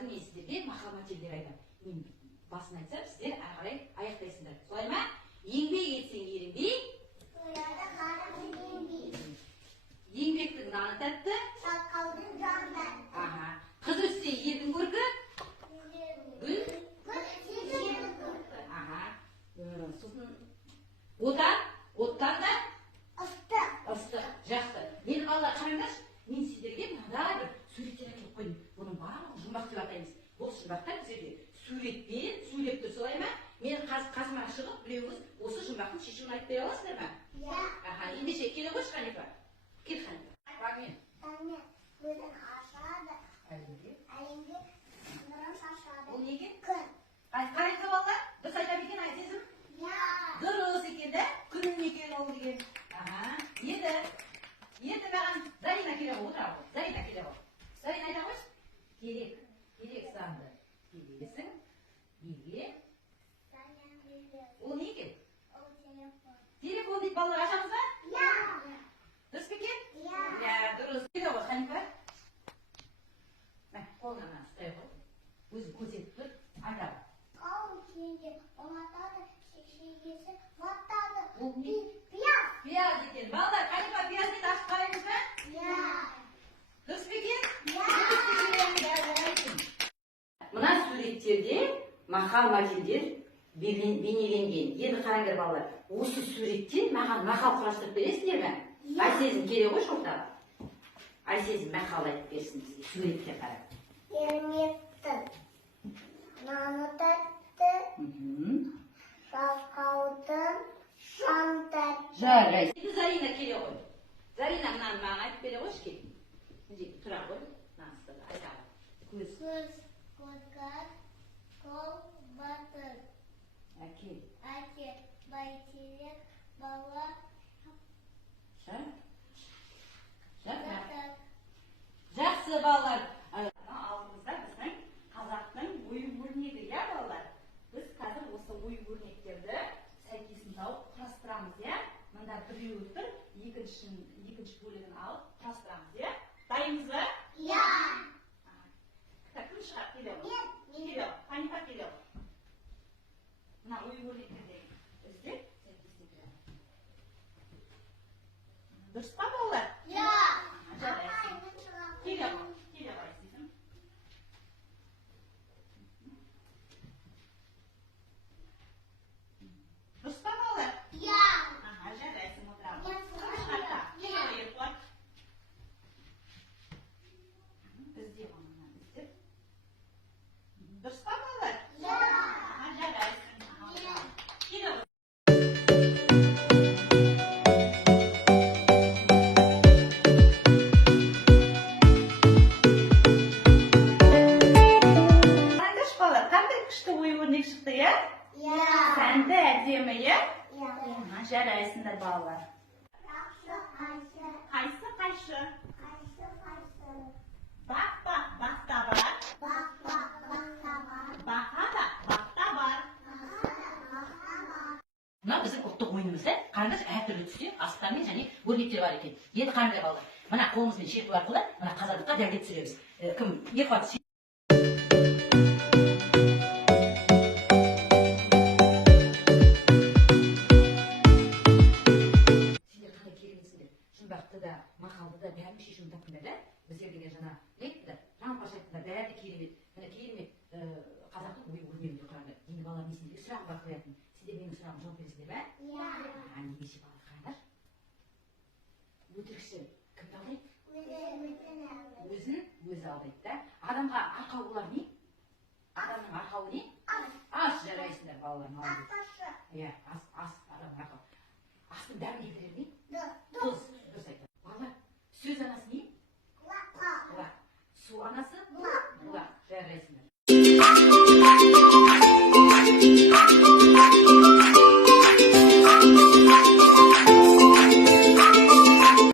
қазір мен сіздерге мақал мәтелдер айтамын. Мен басын айтсам, сіздер ары қарай аяқтайсыңдар. Солай ма? Еңбек етсең ерінбей, еңбектің наны тәтті, сақалдың жаны тәтті. Қыз өссе ердің көркі, гүл, сосын оттан да ыстық, жақсы. Мені балалар қараңдаршы, мен сіздерге мынандай бір суреттер әкеліп қойдым. Бұның барлығы жұмбақ деп атаймыз. Бұл жұмбақтар біздерде суретпен сөйлеп тұр, солай ма? Мен қасыма шығып, біреуіңіз осы жұмбақтың шешімін айтып бере аласыздар ма? Иә. Ендеше келе қойшы, Ханифа. Кел, Ханифа. Бағмен. Көзін ашады. Әлемге нұрын шашады. Ол неге? Күн. Қарайсыз балалар? Дұрыс айтам екен, айтесің? Иә. Дұрыс екен да? Күн екен ол деген. Енді маған Зарина келе ғой, отыра ғой. Зарина келе ғой. Зарина айта қойшы. Керек санды. Келесің. Неге? Ол не екен? Ол телефон. Телефон дейді, балалар ашамыз ба? Иә. Дұрыс па екен? Иә. Иә, дұрыс. Келе ғой, Ханифа. Қолынан ұстай ғой. Өзі көрсетіп тұр. Айта ғой. Қауын кейінге ұнатады, шекшегесі ваттады. Ол не? Пияз. Пияз екен. Балалар, Ханифа пияз дейді, ашып қараймыз ба? Иә. Дұрыс па екен? Иә. Мына суреттерде мақал мәтелдер бейнеленген. Енді қараңдар балалар, осы суреттен маған мақал құрастырып бересіңдер ме? Айсезім келе ғой шоқтағы. Айсезім мақал айтып берсін бізге, суретке қарап. Ермектің наны тәтті, сақалдың жаны тәтті. Жарайсыз. Енді Зарина келе ғой. Зарина мынаны маған айтып бере қойшы кел. Тұра ғой. Айта ғой. Көз. Көз көргір, қол батыр. Әке. Бәйтерек, бала Жақсы балалар. Алдымызда біздің қазақтың ою-өрнегі, иә балалар? Біз қазір осы ою-өрнектерді сәйкесін тауып құрастырамыз, иә? Мында біреуі тұр, екінші бөлігін алып құрастырамыз, иә? Дайынбыз ба? Иә. Кім шығар? Келе ғой. Келе ғой. Ханифа келе ғой. Мына ою-өрнектерді іздеп сәйкестендіреді. Дұрыс па балалар? Иә. Жарайсың. Келе ғой. Келе ғой, Айсезім. Дұрыс па балалар? Иә. Жарайсың, отырамыз. Иә. Келе ғой. Ізде ғой, іздеп. Дұрыс па балалар? Иә. Жарайсың. Келе ғой. Ою-өрнек шықты, иә? Иә. Сәнді, әдемі, иә? Иә. Жарайсыңдар балалар. Қайсы. Қайсы? Бақта бар. Бақта бар. Бақта бар. Мына біздің ұлттық ойынымызда қараңдар, әртүрлі түсте астармен және өрнектер бар екен. Енді қараңдар балалар. Мына қолымызбен шерту арқылы мына қазандыққа дәлдеп түсіреміз. Кім? Екі бат. Да, мақалды да бәрін шешуін таптыңдар да, біздер деген жаңа лекті, жаңылпаш айттыңдар, бәрі керемет. Міне керемет қазақтың ою-өрнегінде қараңдар. Енді балалар не сендерге сұрағым бар қоятын. Сендер менің сұрағыма жауап бересіңдер ме? Иә. Немесе балалар қараңдар. Өтірікші кімді алдайды? Өзі алдайды да. Адамға арқау болар не? Адамның арқауы не? Ас. Жарайсыңдар балалар. Ас. Иә, ас адамның арқауы. Астың бәрін келтірер не?